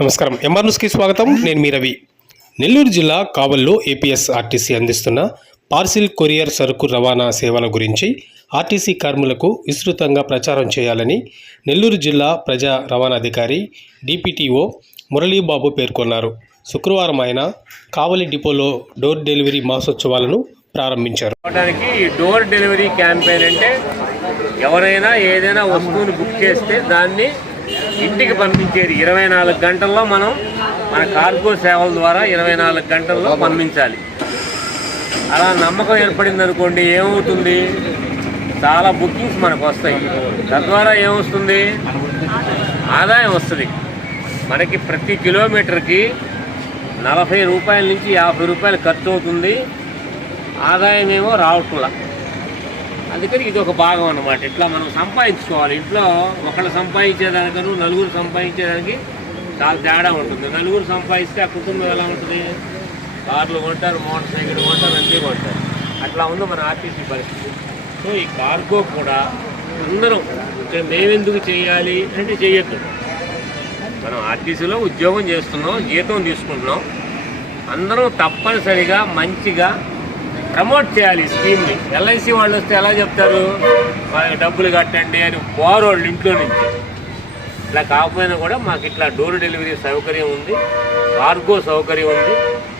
నమస్కారం. ఎంఆర్ న్యూస్కి స్వాగతం. నేను మీ రవి. నెల్లూరు జిల్లా కావల్లో ఏపీఎస్ఆర్టీసీ అందిస్తున్న పార్సిల్ కొరియర్ సరుకు రవాణా సేవల గురించి ఆర్టీసీ కార్మికులకు విస్తృతంగా ప్రచారం చేయాలని నెల్లూరు జిల్లా ప్రజా రవాణాధికారి డిపిటిఓ మురళీబాబు పేర్కొన్నారు. శుక్రవారం ఆయన కావలి డిపోలో డోర్ డెలివరీ మాసోత్సవాలను ప్రారంభించారు. డోర్ డెలివరీ క్యాంపెయిన్ అంటే ఎవరైనా ఏదైనా వస్తువుని బుక్ చేస్తే దాన్ని ఇంటికి పంపించేది 24 గంటల్లో మన కార్గో సేవల ద్వారా 24 గంటల్లో పంపించాలి. అలా నమ్మకం ఏర్పడింది అనుకోండి, ఏమవుతుంది, చాలా బుకింగ్స్ మనకు వస్తాయి. తద్వారా ఏమొస్తుంది, ఆదాయం వస్తుంది. మనకి ప్రతి కిలోమీటర్కి 40 రూపాయల నుంచి 50 రూపాయలు ఖర్చు అవుతుంది, ఆదాయం ఏమో రావట్లా. అందుకని ఇది ఒక భాగం అన్నమాట. ఇట్లా మనం సంపాదించుకోవాలి. ఇంట్లో ఒకళ్ళు సంపాదించేదానికను నలుగురు సంపాదించేదానికి చాలా తేడా ఉంటుంది. నలుగురు సంపాదిస్తే ఆ కుటుంబం ఎలా ఉంటుంది, కార్లు కొంటారు, మోటార్ సైకిల్ కొంటారు, అన్నీ కొంటారు. అట్లా ఉంది మన ఆర్టీసీ పరిస్థితి. సో ఈ కార్గో కూడా అందరం ఇక్కడ మేమెందుకు చేయాలి అంటే చేయొద్దు. మనం ఆర్టీసీలో ఉద్యోగం చేస్తున్నాం, జీతం తీసుకుంటున్నాం. అందరం తప్పనిసరిగా మంచిగా ప్రమోట్ చేయాలి ఈ స్కీమ్ని. ఎల్ఐసి వాళ్ళు వస్తే ఎలా చెప్తారు, డబ్బులు కట్టండి అని పోరోళ్ళు ఇంట్లో నుంచి. ఇట్లా కాకపోయినా కూడా మాకు ఇట్లా డోర్ డెలివరీ సౌకర్యం ఉంది, కార్గో సౌకర్యం ఉంది,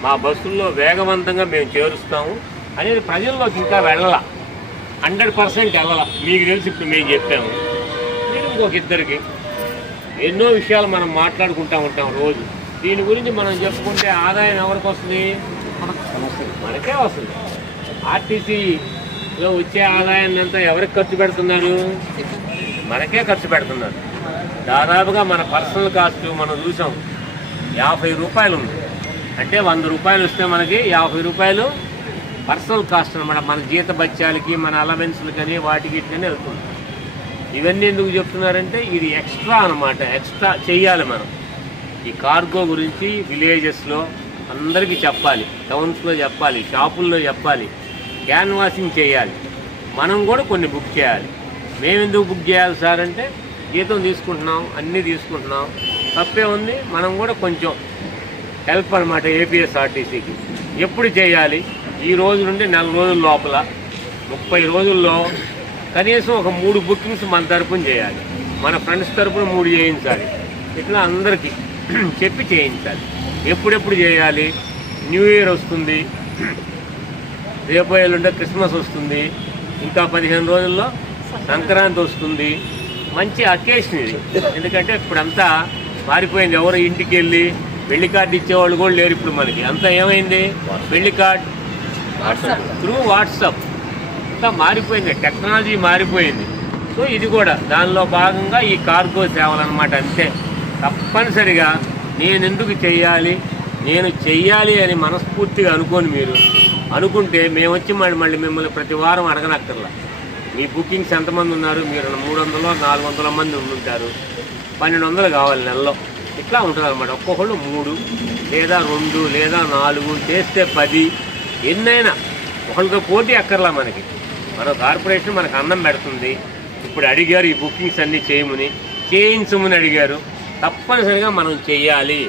మా బస్సుల్లో వేగవంతంగా మేము చేరుస్తాము అనేది ప్రజల్లోకి ఇంకా వెళ్ళాల. 100% వెళ్ళాల. మీకు తెలిసి ఇప్పుడు మేము చెప్పాము, మీరు ఇంకొక ఇద్దరికి ఎన్నో విషయాలు మనం మాట్లాడుకుంటూ ఉంటాం రోజు. దీని గురించి మనం చెప్పుకుంటే ఆదాయం ఎవరికి వస్తుంది, మనకే వస్తుంది. ఆర్టీసీలో వచ్చే ఆదాయాన్ని అంతా ఎవరికి ఖర్చు పెడుతున్నారు, మనకే ఖర్చు పెడుతున్నారు. దాదాపుగా మన పర్సనల్ కాస్ట్ మనం చూసాం 50 రూపాయలు ఉంది. అంటే 100 రూపాయలు వస్తే మనకి 50 రూపాయలు పర్సనల్ కాస్ట్ అనమాట. మన జీత బత్యాలకి, మన అలవెన్స్లు కానీ వాటికి కానీ వెళ్తుంది. ఇవన్నీ ఎందుకు చెప్తున్నారంటే ఇది ఎక్స్ట్రా అనమాట. ఎక్స్ట్రా చెయ్యాలి మనం. ఈ కార్గో గురించి విలేజెస్లో అందరికీ చెప్పాలి, టౌన్స్లో చెప్పాలి, షాపుల్లో చెప్పాలి, క్యాన్వాసింగ్ చేయాలి. మనం కూడా కొన్ని బుక్ చేయాలి. మేము ఎందుకు బుక్ చేయాలి సార్ అంటే, జీతం తీసుకుంటున్నాం, అన్నీ తీసుకుంటున్నాం, తప్పే ఉంది. మనం కూడా కొంచెం హెల్ప్ అనమాట ఏపీఎస్ఆర్టీసీకి. ఎప్పుడు చేయాలి, ఈ రోజు నుండి 4 రోజుల లోపల 30 రోజుల్లో కనీసం ఒక 3 బుకింగ్స్ మన తరపున చేయాలి, మన ఫ్రెండ్స్ తరపున 3 చేయించాలి. ఇట్లా అందరికీ చెప్పి చేయించాలి. ఎప్పుడెప్పుడు చేయాలి, న్యూ ఇయర్ వస్తుంది, రేపు ఎల్లుండే క్రిస్మస్ వస్తుంది, ఇంకా 15 రోజుల్లో సంక్రాంతి వస్తుంది. మంచి అకేషన్ ఇది. ఎందుకంటే ఇప్పుడంతా మారిపోయింది. ఎవరు ఇంటికి వెళ్ళి పెళ్లి కార్డు ఇచ్చేవాళ్ళు కూడా లేరు ఇప్పుడు. మనకి అంతా ఏమైంది, పెళ్లి కార్డు త్రూ వాట్సాప్ అంతా మారిపోయింది, టెక్నాలజీ మారిపోయింది. సో ఇది కూడా దానిలో భాగంగా ఈ కార్గో సేవలు అనమాట. అంతే. తప్పనిసరిగా నేను ఎందుకు చెయ్యాలి, నేను చెయ్యాలి అని మనస్ఫూర్తిగా అనుకోని మీరు అనుకుంటే మేము వచ్చి మళ్ళీ మిమ్మల్ని ప్రతి వారం అడగనక్కర్లా. మీ బుకింగ్స్ ఎంతమంది ఉన్నారు, మీరు 300 400 మంది ఉండుంటారు, 1200 కావాలి నెలలో. ఇట్లా ఉంటుంది అనమాట. ఒక్కొక్కళ్ళు 3 లేదా 2 లేదా 4 చేస్తే 10, ఎన్నైనా ఒకళ్ళతో పోటీ అక్కర్లా మనకి. మన కార్పొరేషన్ మనకు అన్నం పెడుతుంది. ఇప్పుడు అడిగారు ఈ బుకింగ్స్ అన్నీ చేయమని, చేయించమని అడిగారు. తప్పనిసరిగా మనం చెయ్యాలి.